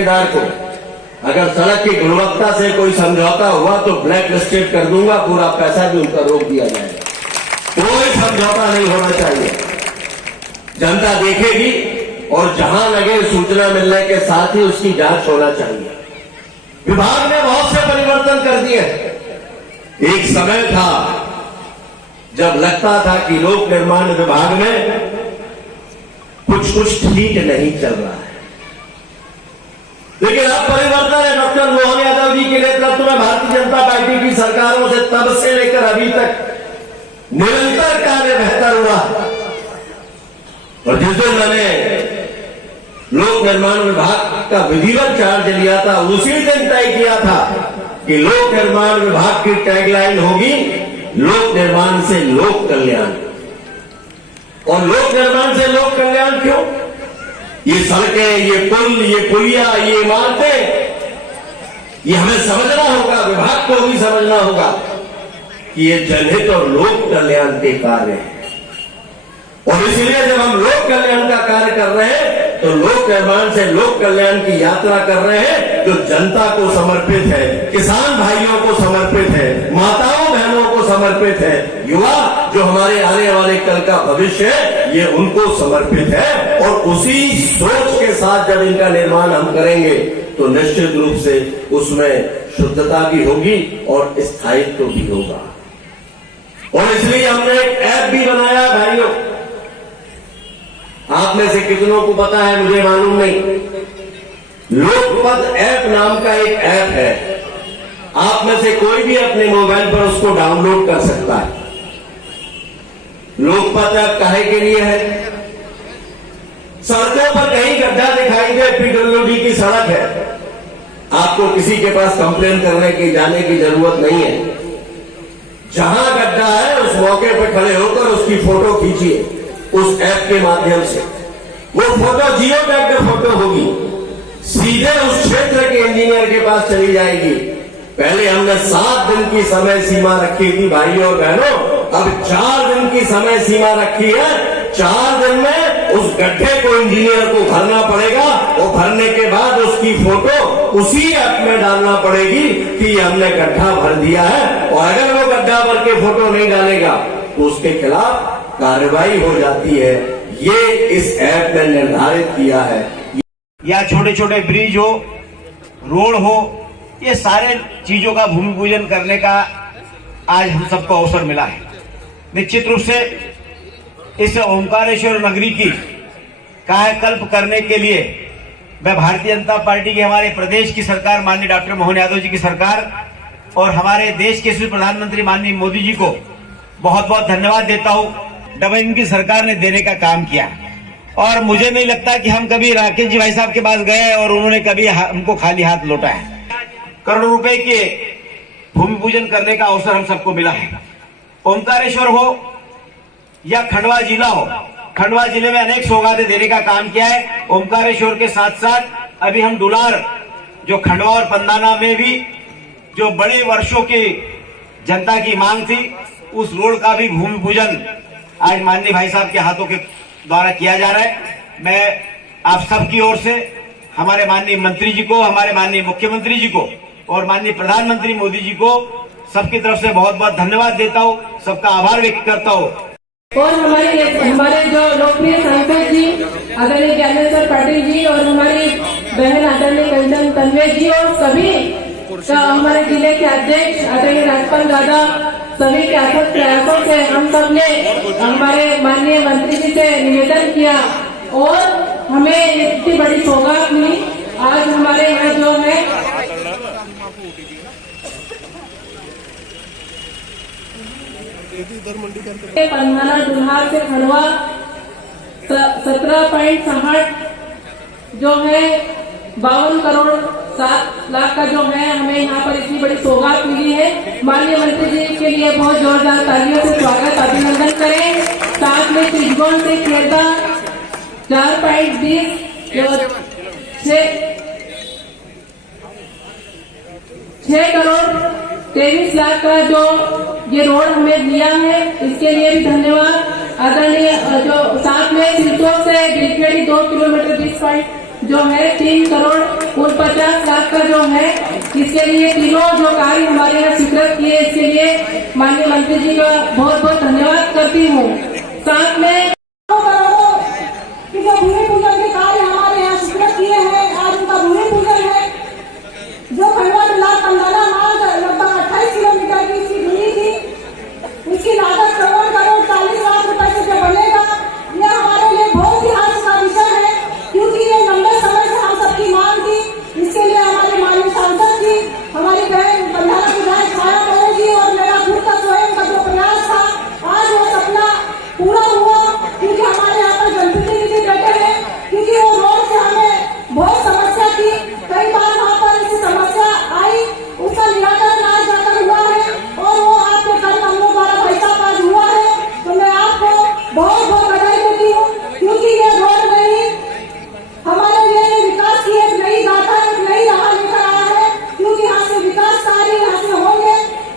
ठेकेदार को अगर सड़क की गुणवत्ता से कोई समझौता हुआ तो ब्लैक लिस्टेड कर दूंगा, पूरा पैसा भी उनका रोक दिया जाएगा। कोई समझौता नहीं होना चाहिए। जनता देखेगी और जहां लगे सूचना मिलने के साथ ही उसकी जांच होना चाहिए। विभाग ने बहुत से परिवर्तन कर दिए। एक समय था जब लगता था कि लोक निर्माण विभाग में कुछ ठीक नहीं चल रहा है, लेकिन अब परिवर्तन है। डॉक्टर मोहन यादव जी के नेतृत्व में भारतीय जनता पार्टी की सरकारों से तब से लेकर अभी तक निरंतर कार्य बेहतर हुआ। और जिस दिन मैंने लोक निर्माण विभाग का विधिवत चार्ज लिया था, उसी दिन तय किया था कि लोक निर्माण विभाग की टैगलाइन होगी लोक निर्माण से लोक कल्याण। और लोक निर्माण से लोक कल्याण क्यों? ये सड़कें, ये पुल, ये पुलिया, ये इमारतें, ये हमें समझना होगा, विभाग को भी समझना होगा कि ये जनहित और लोक कल्याण के कार्य हैं। और इसलिए जब हम लोक कल्याण का कार्य कर रहे हैं तो लोक निर्माण से लोक कल्याण की यात्रा कर रहे हैं, जो जनता को समर्पित है, किसान भाइयों को समर्पित है, माताओं बहनों को समर्पित है, युवा जो हमारे आने वाले कल का भविष्य है, ये उनको समर्पित है। और उसी सोच के साथ जब इनका निर्माण हम करेंगे तो निश्चित रूप से उसमें शुद्धता भी होगी और स्थायित्व भी होगा। और इसलिए हमने एक ऐप भी बनाया भाइयों। आप में से कितनों को पता है मुझे मालूम नहीं। लोकपथ ऐप नाम का एक ऐप है। आप में से कोई भी अपने मोबाइल पर उसको डाउनलोड कर सकता है। लोकपथ ऐप काहे के लिए है? सड़कों पर कहीं गड्ढा दिखाई दे, पीडब्ल्यूडी की सड़क है, आपको किसी के पास कंप्लेन करने की जाने की जरूरत नहीं है। जहां गड्ढा है उस मौके पर खड़े होकर उसकी फोटो खींचिए उस ऐप के माध्यम से। वो फोटो जियो टैग फोटो होगी, सीधे उस क्षेत्र के इंजीनियर के पास चली जाएगी। पहले हमने 7 दिन की समय सीमा रखी थी भाइयों और बहनों, अब 4 दिन की समय सीमा रखी है। 4 दिन में उस गड्ढे को इंजीनियर को भरना पड़ेगा और भरने के बाद उसकी फोटो उसी ऐप में डालना पड़ेगी कि हमने गड्ढा भर दिया है। और अगर वो गड्ढा भर के फोटो नहीं डालेगा तो उसके खिलाफ कार्रवाई हो जाती है। ये इस ऐप में निर्धारित किया है। या छोटे छोटे ब्रिज हो, रोड हो, ये सारे चीजों का भूमि पूजन करने का आज हम सबको अवसर मिला है। निश्चित रूप से इस ओंकारेश्वर नगरी की कायाकल्प करने के लिए मैं भारतीय जनता पार्टी की हमारे प्रदेश की सरकार माननीय डॉक्टर मोहन यादव जी की सरकार और हमारे देश के प्रधानमंत्री माननीय मोदी जी को बहुत बहुत धन्यवाद देता हूँ। डबल इंजन की सरकार ने देने का काम किया और मुझे नहीं लगता कि हम कभी राकेश जी भाई साहब के पास गए और उन्होंने कभी हमको खाली हाथ लौटा है। करोड़ों रुपए के भूमि पूजन करने का अवसर हम सबको मिला है। ओंकारेश्वर हो या खंडवा जिला हो, खंडवा जिले में अनेक सौगातें देने का काम किया है। ओंकारेश्वर के साथ साथ अभी हम डुलार जो खंडवा और पंदाना में भी जो बड़े वर्षों की जनता की मांग थी उस रोड का भी भूमि पूजन आज माननीय भाई साहब के हाथों के द्वारा किया जा रहा है। मैं आप सबकी ओर से हमारे माननीय मंत्री जी को, हमारे माननीय मुख्यमंत्री जी को और माननीय प्रधानमंत्री मोदी जी को सबकी तरफ से बहुत बहुत धन्यवाद देता हूँ, सबका आभार व्यक्त करता हूँ। और हमारे जो लोकप्रिय सांसद जी आदरणीय ज्ञानेश्वर पाटिल जी और हमारी बहन आदरणीय कंचन तन्वे जी और सभी हमारे जिले के अध्यक्ष आदरणीय राजपाल दादा, सभी के अथक प्रयासों से हम सब ने हमारे माननीय मंत्री जी से निवेदन किया और हमें इतनी बड़ी सौगात मिली। आज हमारे यहाँ जो है पंधाना डुल्हार से खंडवा 17.68 जो है 52 करोड़ 7 लाख का जो है हमें यहाँ पर इतनी बड़ी सौगात मिली है। माननीय मंत्री जी के लिए बहुत जोरदार तालियों से स्वागत अभिनंदन करें। साथ में त्रिभुवन से खेलता 4.20 6 करोड़ 23 लाख का जो ये रोड हमें दिया है, इसके लिए भी धन्यवाद। आदरणीय जो साथ में सिलचर से बिलखेड़ी 2 किलोमीटर 20 पॉइंट जो है 3 करोड़ कार्यक्रम है। इसके लिए तीनों जो कार्य हमारे यहाँ स्वीकृत किए, इसके लिए माननीय मंत्री जी का बहुत बहुत धन्यवाद करती हूँ। साथ में कि जो भूमि पूजन के कार्य हमारे यहाँ स्वीकृत किए हैं, आज उनका भूमि पूजन है। जो खंडवा ब्लॉक कंदाना मार्ग लगभग 28 किलोमीटर की इसकी दूरी थी, उसकी लागत 40 लाख रुपए से जो बनेगा, यह हमारे लिए बहुत ही हर्ष का विषय है, क्योंकि ये लंबे समय से हम सबकी मांग थी। इसके लिए हमारे माननीय सांसद जी, हमारी बहन बंधारा विधायक छाया मोरे जी और मेरा खुद का स्वयं का जो प्रयास था, आज वो सपना पूरा हुआ। क्योंकि हमारे यहाँ पर जनप्रतिनिधि बैठे हैं, क्योंकि वो रोड से हमें बहुत समस्या थी, कई बार वहाँ पर ऐसी समस्या आई, उसका निराकरण आज जाकर हुआ है और वो आपके घर कमलों द्वारा भाई साहब आज हुआ है। तो मैं आपको बहुत बहुत बधाई देती हूँ, क्योंकि ये रोड में ही हमारे लिए विकास की एक नई गाथा, एक नई राह लेकर आया है। क्योंकि यहाँ से विकास कार्य यहाँ से होंगे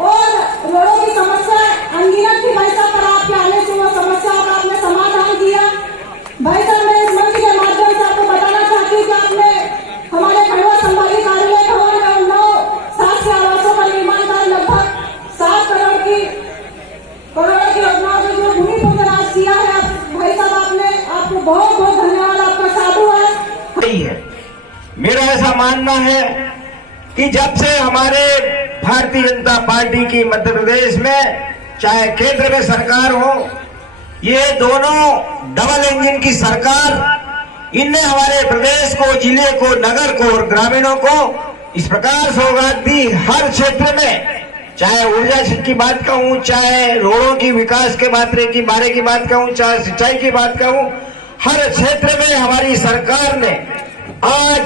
और रोडों की समस्या अनगिनत थी भाई साहब, पर आपके आने से वो समस्याओं का आपने समाधान किया। भाई साहब, मैं इस मंच के माध्यम से आपको बताना चाहती हूँ कि आपने हमारे खंडवा संभागी कार्यालय भवन में 9 आवासों का निर्माण कर लगभग 7 करोड़ की योजनाओं में जो भूमि पूजन आज किया है भाई साहब, आपको बहुत बहुत धन्यवाद, आपका साधु है। मेरा ऐसा मानना है कि जब से हमारे भारतीय जनता पार्टी की मध्य प्रदेश में चाहे केंद्र में सरकार हो, ये दोनों डबल इंजन की सरकार, इनने हमारे प्रदेश को, जिले को, नगर को और ग्रामीणों को इस प्रकार सौगात दी। हर क्षेत्र में, चाहे ऊर्जा की बात कहूं, चाहे रोडों की विकास के बारे की बात कहूं, चाहे सिंचाई की बात कहूं, हर क्षेत्र में हमारी सरकार ने आज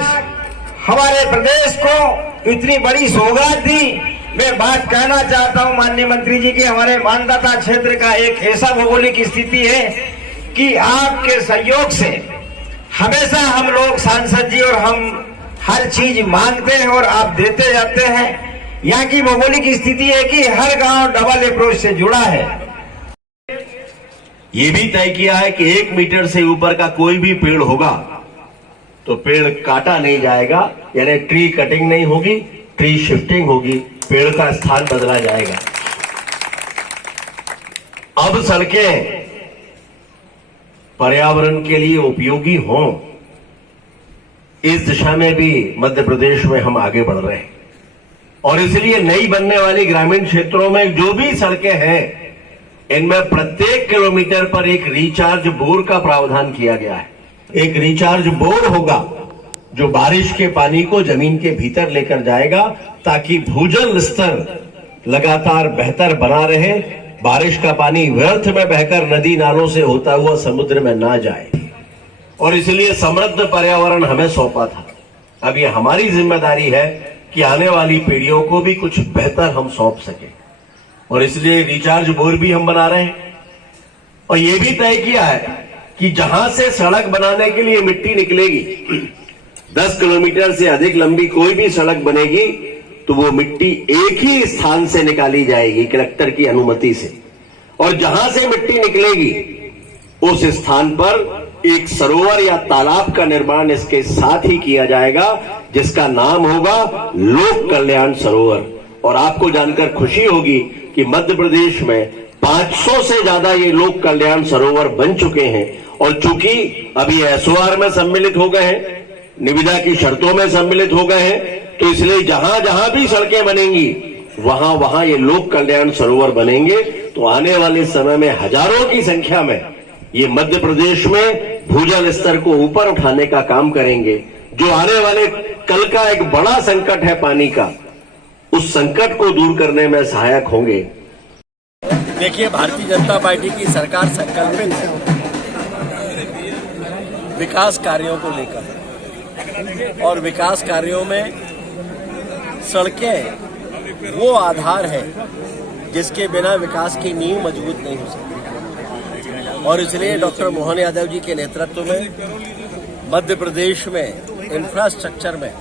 हमारे प्रदेश को इतनी बड़ी सौगात दी। मैं बात कहना चाहता हूं माननीय मंत्री जी की, हमारे मानदाता क्षेत्र का एक ऐसा भौगोलिक स्थिति है कि आपके सहयोग से हमेशा हम लोग सांसद जी और हम हर चीज मांगते हैं और आप देते जाते हैं। यहाँ की भौगोलिक स्थिति है कि हर गांव डबल अप्रोच से जुड़ा है। ये भी तय किया है कि 1 मीटर से ऊपर का कोई भी पेड़ होगा तो पेड़ काटा नहीं जाएगा, यानी ट्री कटिंग नहीं होगी, ट्री शिफ्टिंग होगी, पेड़ का स्थान बदला जाएगा। अब सड़कें पर्यावरण के लिए उपयोगी हों, इस दिशा में भी मध्य प्रदेश में हम आगे बढ़ रहे हैं और इसलिए नई बनने वाली ग्रामीण क्षेत्रों में जो भी सड़कें हैं, इनमें प्रत्येक किलोमीटर पर एक रिचार्ज बोर का प्रावधान किया गया है। एक रिचार्ज बोर होगा जो बारिश के पानी को जमीन के भीतर लेकर जाएगा, ताकि भूजल स्तर लगातार बेहतर बना रहे, बारिश का पानी व्यर्थ में बहकर नदी नालों से होता हुआ समुद्र में ना जाए। और इसलिए समृद्ध पर्यावरण हमें सौंपा था। अब ये हमारी जिम्मेदारी है कि आने वाली पीढ़ियों को भी कुछ बेहतर हम सौंप सके, और इसलिए रिचार्ज बोर भी हम बना रहे हैं। और ये भी तय किया है कि जहां से सड़क बनाने के लिए मिट्टी निकलेगी, 10 किलोमीटर से अधिक लंबी कोई भी सड़क बनेगी तो वो मिट्टी एक ही स्थान से निकाली जाएगी कलेक्टर की अनुमति से, और जहां से मिट्टी निकलेगी उस स्थान पर एक सरोवर या तालाब का निर्माण इसके साथ ही किया जाएगा, जिसका नाम होगा लोक कल्याण सरोवर। और आपको जानकर खुशी होगी कि मध्य प्रदेश में 500 से ज्यादा ये लोक कल्याण सरोवर बन चुके हैं, और चूंकि अभी एसओआर में सम्मिलित हो गए हैं, निविदा की शर्तों में सम्मिलित हो गए हैं, तो इसलिए जहां जहां भी सड़कें बनेंगी वहां वहां ये लोक कल्याण सरोवर बनेंगे। तो आने वाले समय में हजारों की संख्या में ये मध्य प्रदेश में भूजल स्तर को ऊपर उठाने का काम करेंगे, जो आने वाले कल का एक बड़ा संकट है पानी का, उस संकट को दूर करने में सहायक होंगे। देखिए, भारतीय जनता पार्टी की सरकार संकल्पित है विकास कार्यों को लेकर, और विकास कार्यों में सड़कें वो आधार है जिसके बिना विकास की नींव मजबूत नहीं हो सकती। और इसलिए डॉक्टर मोहन यादव जी के नेतृत्व में मध्य प्रदेश में इंफ्रास्ट्रक्चर में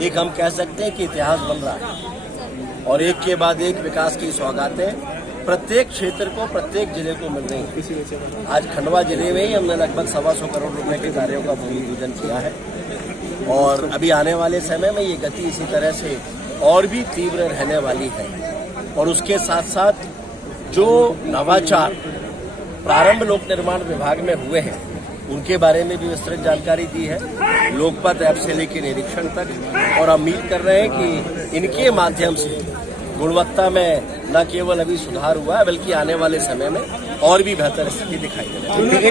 एक हम कह सकते हैं कि इतिहास बन रहा है, और एक के बाद एक विकास की सौगातें प्रत्येक क्षेत्र को, प्रत्येक जिले को मिल रही है। आज खंडवा जिले में ही हमने लगभग 125 करोड़ रुपए के कार्यों का भूमि पूजन किया है। और अभी आने वाले समय में ये गति इसी तरह से और भी तीव्र रहने वाली है। और उसके साथ साथ जो नवाचार प्रारंभ लोक निर्माण विभाग में हुए हैं उनके बारे में भी विस्तृत जानकारी दी है, लोकपथ ऐप से लेकर निरीक्षण तक। और उम्मीद कर रहे हैं कि इनके माध्यम से गुणवत्ता में न केवल अभी सुधार हुआ है बल्कि आने वाले समय में और भी बेहतर स्थिति दिखाई दे रही है।